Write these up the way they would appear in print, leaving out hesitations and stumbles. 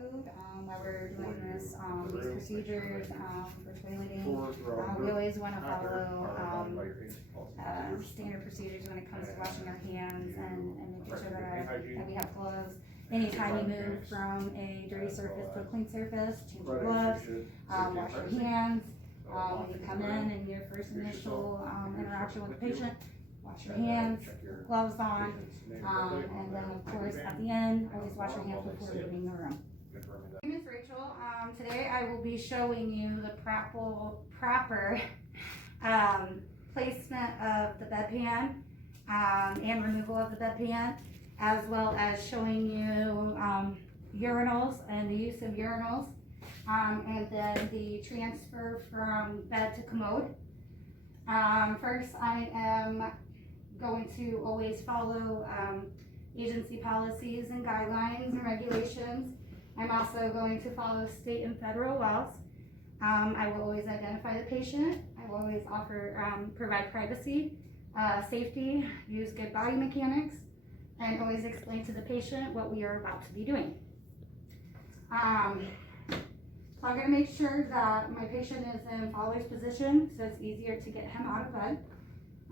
food while we're doing this, these procedures for toileting. We always want to follow standard procedures when it comes to washing our hands and making sure that we have gloves. Anytime you move from a dirty surface to a clean surface, change your gloves, wash your hands. When you come in and your first initial interaction with the patient, wash your hands, gloves on, and then of course at the end, always wash your hands before leaving the room. My name is Rachel. Today I will be showing you the proper placement of the bedpan and removal of the bedpan, as well as showing you urinals and the use of urinals, and then the transfer from bed to commode. First, I am going to always follow agency policies and guidelines and regulations. I'm also going to follow state and federal laws. I will always identify the patient. I will always provide privacy, safety, use good body mechanics, and always explain to the patient what we are about to be doing. So I'm going to make sure that my patient is in Fowler's position so it's easier to get him out of bed.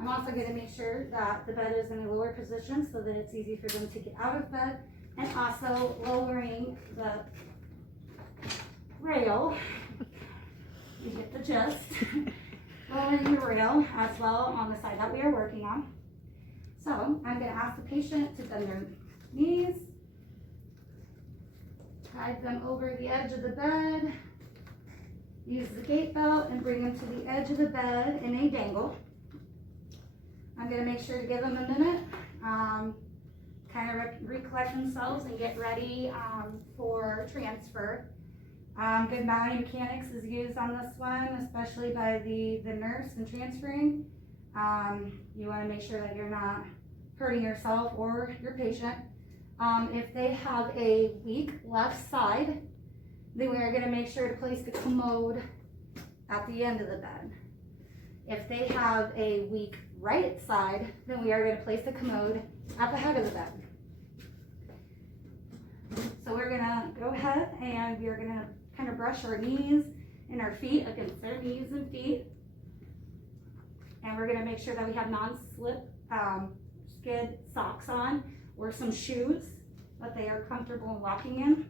I'm also going to make sure that the bed is in a lower position so that it's easy for them to get out of bed, and also lowering the rail. You get the gist. Lowering the rail as well on the side that we are working on. So I'm going to ask the patient to bend their knees, guide them over the edge of the bed, use the gait belt and bring them to the edge of the bed in a dangle. I'm going to make sure to give them a minute, kind of recollect themselves and get ready for transfer. Good body mechanics is used on this one, especially by the nurse in transferring. You want to make sure that you're not hurting yourself or your patient. If they have a weak left side, then we are going to make sure to place the commode at the end of the bed. If they have a weak right side, then we are going to place the commode at the head of the bed. So we're going to go ahead and we are going to kind of brush our knees and our feet against their knees and feet. And we're going to make sure that we have non-slip skid socks on or some shoes that they are comfortable in walking in.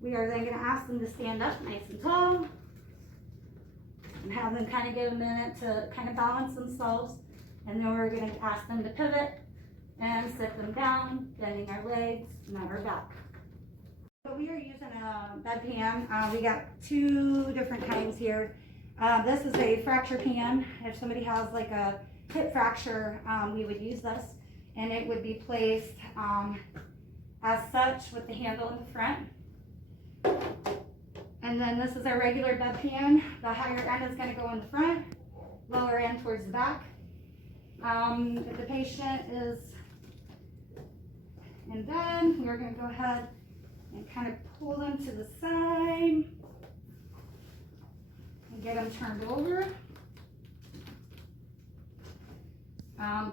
We are then going to ask them to stand up nice and tall and have them kind of give a minute to kind of balance themselves. And then we're going to ask them to pivot and sit them down, bending our legs, not our back. So we are using a bedpan. We got two different kinds here. This is a fracture pan. If somebody has like a hip fracture, we would use this, and it would be placed as such with the handle in the front. And then this is our regular bedpan. The higher end is going to go in the front, lower end towards the back. If the patient is in bed, we're going to go ahead and kind of pull them to the side and get them turned over.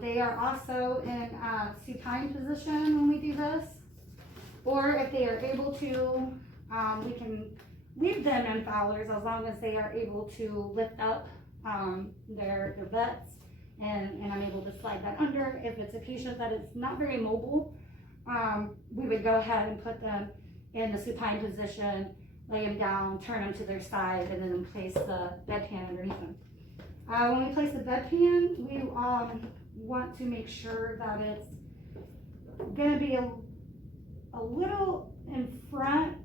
They are also in supine position when we do this, or if they are able to, we can leave them in Fowler's as long as they are able to lift up their butts, and I'm able to slide that under. If it's a patient that is not very mobile, we would go ahead and put them in the supine position, lay them down, turn them to their side, and then place the bedpan underneath them. When we place the bedpan, we want to make sure that it's going to be a little in front,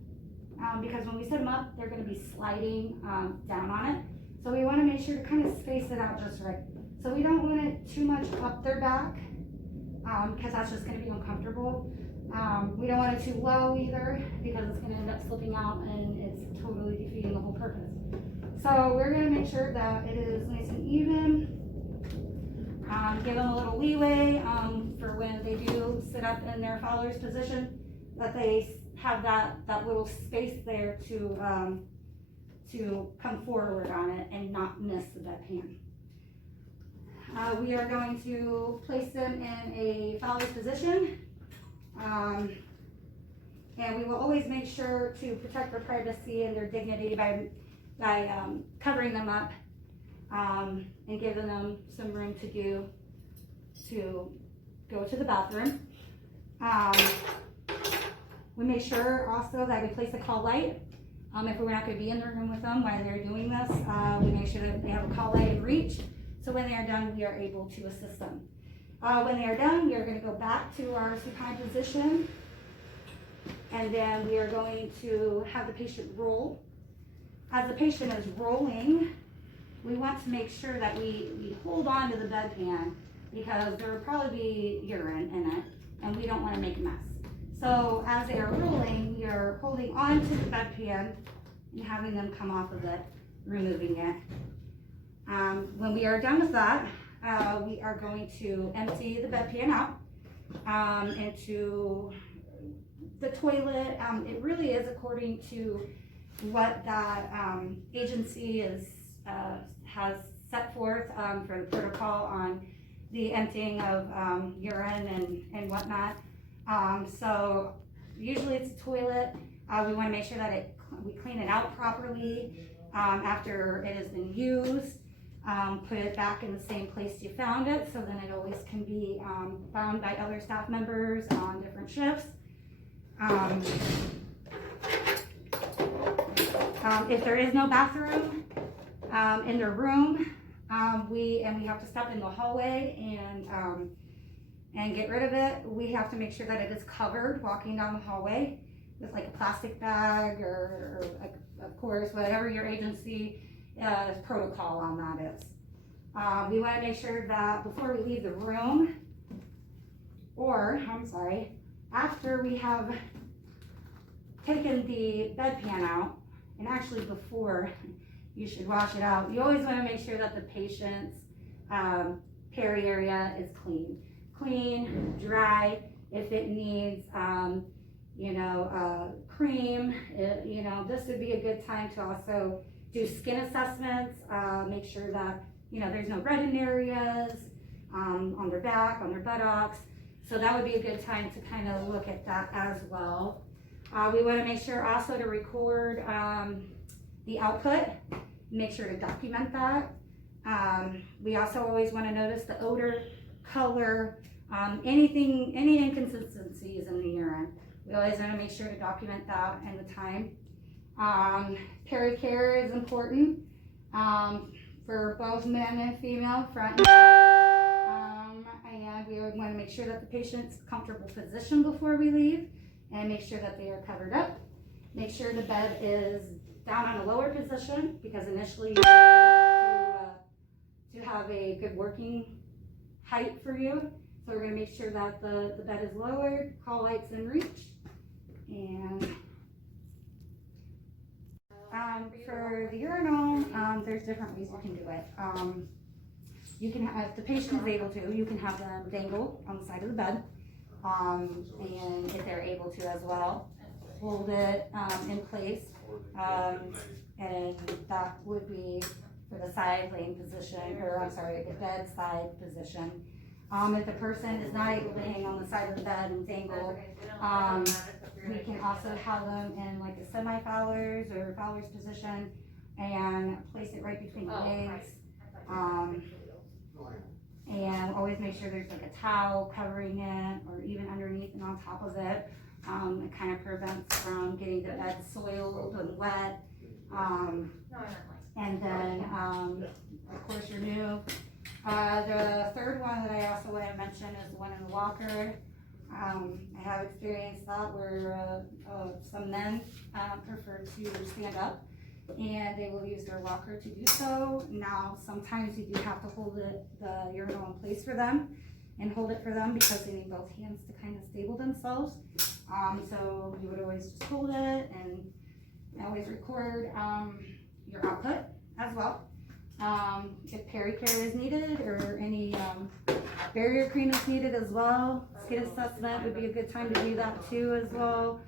because when we set them up, they're going to be sliding down on it. So we want to make sure to kind of space it out just right. So we don't want it too much up their back, because that's just going to be uncomfortable. We don't want it too low either, because it's going to end up slipping out and it's totally defeating the whole purpose. So we're going to make sure that it is nice and even. Give them a little leeway for when they do sit up in their Fowler's position, that they have that little space there to come forward on it and not miss the bedpan. We are going to place them in a Fowler's position. And we will always make sure to protect their privacy and their dignity by covering them up, and giving them some room to go to the bathroom. We make sure also that we place a call light. If we're not going to be in the room with them while they're doing this, we make sure that they have a call light in reach. So when they are done, we are able to assist them. When they are done, we are going to go back to our supine position, and then we are going to have the patient roll. As the patient is rolling, we want to make sure that we hold on to the bedpan, because there will probably be urine in it, and we don't want to make a mess. So as they are rolling, we are holding on to the bedpan and having them come off of it, removing it. When we are done with that, we are going to empty the bedpan out into the toilet. It really is according to what that agency has set forth for the protocol on the emptying of urine and whatnot. So usually it's a toilet. We want to make sure that we clean it out properly after it has been used. Put it back in the same place you found it, so then it always can be found by other staff members on different shifts. If there is no bathroom in their room, we have to step in the hallway and get rid of it. We have to make sure that it is covered walking down the hallway with like a plastic bag or of course, whatever your agency protocol on that is. We want to make sure that before we leave the room, after we have taken the bedpan out, and actually before you should wash it out, you always want to make sure that the patient's peri area is clean, dry. If it needs, cream, this would be a good time to also do skin assessments, make sure that, there's no reddened areas on their back, on their buttocks. So that would be a good time to kind of look at that as well. We want to make sure also to record the output, make sure to document that. We also always want to notice the odor, color, any inconsistencies in the urine. We always want to make sure to document that and the time. Peri-care is important for both men and female, front and back. And we would want to make sure that the patient's comfortable position before we leave, and make sure that they are covered up. Make sure the bed is down on a lower position, because initially you want to have a good working height for you. So we're going to make sure that the bed is lowered, call lights in reach. And for the urinal, there's different ways you can do it. You can have, if the patient is able to, you can have them dangle on the side of the bed, and if they're able to as well, hold it in place, and that would be for the side laying position, the bed side position. If the person is not able to hang on the side of the bed and dangle, we can also have them in like a semi-Fowler's or Fowler's position and place it right between the legs. And always make sure there's like a towel covering it, or even underneath and on top of it. It kind of prevents from getting the bed soiled and wet. And then, of course, your new. The third one that I also want to mention is the one in the walker. I have experienced that where some men prefer to stand up, and they will use their walker to do so. Now, sometimes you do have to hold the urinal in place for them and hold it for them, because they need both hands to kind of stable themselves. So you would always just hold it, and always record your output as well. If peri-care is needed, or any barrier cream is needed as well, skin assessment would be a good time to do that too as well.